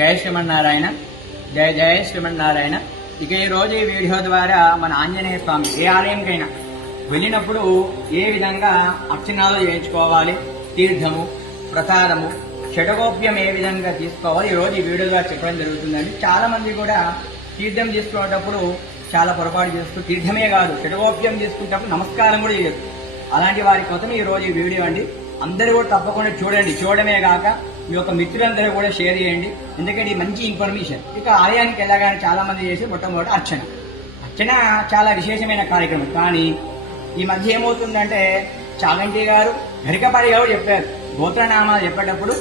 జయ శ్రీమన్నారాయణ. జయ జయ శ్రీమన్నారాయణ. ఇక ఈ రోజు ఈ వీడియో ద్వారా మన ఆంజనేయ స్వామి ఏ ఆలయంకైనా వెళ్ళినప్పుడు ఏ విధంగా అర్చనాలు చేయించుకోవాలి, తీర్థము, ప్రసాదము, షటగోప్యం ఏ విధంగా తీసుకోవాలి ఈ రోజు ఈ వీడియో ద్వారా చెప్పడం జరుగుతుందండి. చాలా మంది కూడా తీర్థం తీసుకునేటప్పుడు చాలా పొరపాటు చేస్తూ తీర్థమే కాదు షటగోప్యం తీసుకునేటప్పుడు నమస్కారం కూడా చేయదు. అలాంటి వారి కోసం ఈ రోజు ఈ వీడియో అండి. అందరూ కూడా తప్పకుండా చూడండి. చూడమే కాక మీ యొక్క మిత్రులందరూ కూడా షేర్ చేయండి. ఎందుకంటే మంచి ఇన్ఫర్మేషన్. ఇక ఆలయానికి వెళ్ళగానే చాలా మంది చేసి మొట్టమొదటి అర్చన చాలా విశేషమైన కార్యక్రమం. కానీ ఈ మధ్య ఏమవుతుందంటే చాగంటి గారు, గరికపాటి గారు చెప్పారు, గోత్రనామాలు చెప్పేటప్పుడు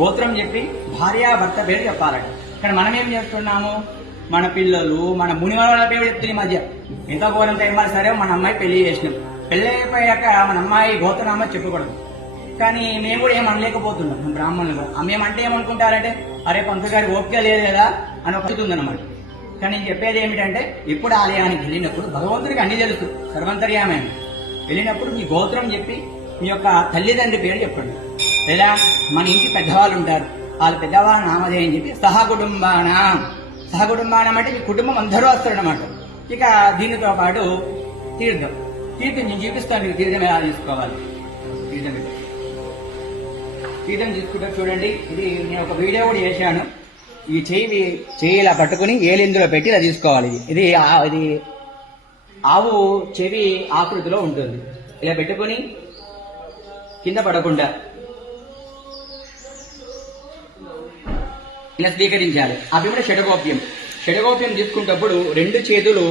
గోత్రం చెప్పి భార్యాభర్త పేరు చెప్పాలట. కానీ మనం ఏం చేస్తున్నాము, మన పిల్లలు, మన మునివాళ్ళ పేరు చెప్తుంది. ఈ మధ్య ఎంత ఘోరంతో ఏమన్నా సరే మన అమ్మాయి పెళ్లి చేసినాం, పెళ్లి అయిపోయాక మన అమ్మాయి గోత్రనామా చెప్పకూడదు. కానీ మేము కూడా ఏం అనలేకపోతున్నాం. బ్రాహ్మణులు మేమంటే ఏమనుకుంటారంటే అరే పంతులు గారి ఓపిక లేదు కదా అని ఒకటుందన్నమాట. కానీ నేను చెప్పేది ఏమిటంటే ఇప్పుడు ఆలయానికి వెళ్ళినప్పుడు భగవంతుడికి అన్ని తెలుసు, సర్వంతర్యామైన వెళ్ళినప్పుడు మీ గోత్రం చెప్పి మీ యొక్క తల్లిదండ్రి పేరు చెప్పండి. లేదా మన ఇంటి పెద్దవాళ్ళు ఉంటారు, వాళ్ళ పెద్దవాళ్ళ నామధేయం చెప్పి సహకుటుంబానం అంటే మీ కుటుంబం అందరూ వస్తారనమాట. ఇక దీనితో పాటు తీర్థం నేను చూపిస్తాను. మీకు తీర్థం ఎలా తీసుకోవాలి. తీర్థం తీసుకుంటే చూడండి, ఇది నేను ఒక వీడియో కూడా చేశాను. ఈ చెయ్యి ఇలా పట్టుకుని ఏలిందులో పెట్టి ఇలా తీసుకోవాలి. ఇది ఆవు చెవి ఆకృతిలో ఉంటుంది. ఇలా పెట్టుకుని కింద పడకుండా ఇలా స్వీకరించాలి. అవి కూడా షటగోప్యం తీసుకున్నప్పుడు రెండు చేతులు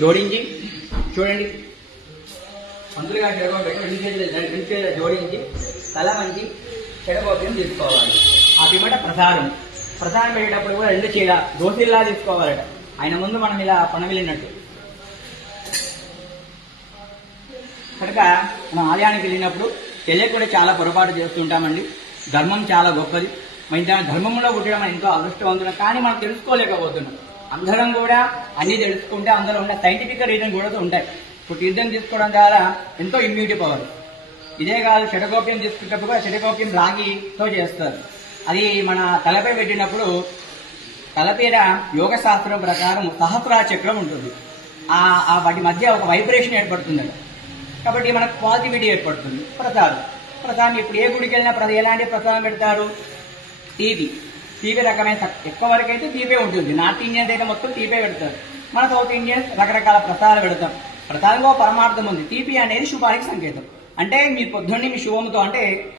జోడించి చూడండి. పంతులుగా రెండు చేతులు జోడించి తల మంచి షటగోప్యం తీసుకోవాలి. ఆ పిమ్మట ప్రసాదం పెట్టేటప్పుడు కూడా రెండు చీల దోశల్లా తీసుకోవాలట. ఆయన ముందు మనం ఇలా పనవిలినట్టు. కనుక మనం ఆలయానికి వెళ్ళినప్పుడు తెలియకుండా చాలా పొరపాటు చేస్తుంటామండి. ధర్మం చాలా గొప్పది. మన ధర్మంలో పుట్టడం ఎంతో అదృష్టవంతులం. కానీ మనం తెలుసుకోలేకపోతున్నాం. అందరం కూడా అన్ని తెలుసుకుంటే అందులో ఉన్న సైంటిఫిక్ రీజన్ కూడా ఉంటాయి. ఇప్పుడు తీర్థం తీసుకోవడం ద్వారా ఎంతో ఇమ్యూనిటీ పవర్. ఇదే కాదు, షటగోప్యం తీసుకున్నప్పుడు కూడా షటగోప్యం రాగితో చేస్తారు. అది మన తలపై పెట్టినప్పుడు తలపైన యోగ శాస్త్రం ప్రకారం సహస్రా చక్రం ఉంటుంది. వాటి మధ్య ఒక వైబ్రేషన్ ఏర్పడుతుంది. కాబట్టి మనకు పాజిటివిటీ ఏర్పడుతుంది. ప్రసాదం ఇప్పుడు ఏ గుడికి వెళ్ళినా ఎలాంటి ప్రసాదం పెడతారు? తీపి రకమైన ఎక్కువ వరకు అయితే తీపే ఉంటుంది. నార్త్ ఇండియన్స్ అయితే మొత్తం తీపే పెడతారు. మన సౌత్ ఇండియన్స్ రకరకాల ప్రసాదాలు పెడతాం. ప్రసాదంలో పరమార్థం ఉంది. తీపి అనేది శుభానికి సంకేతం. అంటే మీ పొద్దున్నే మీ శుభముతో అంటే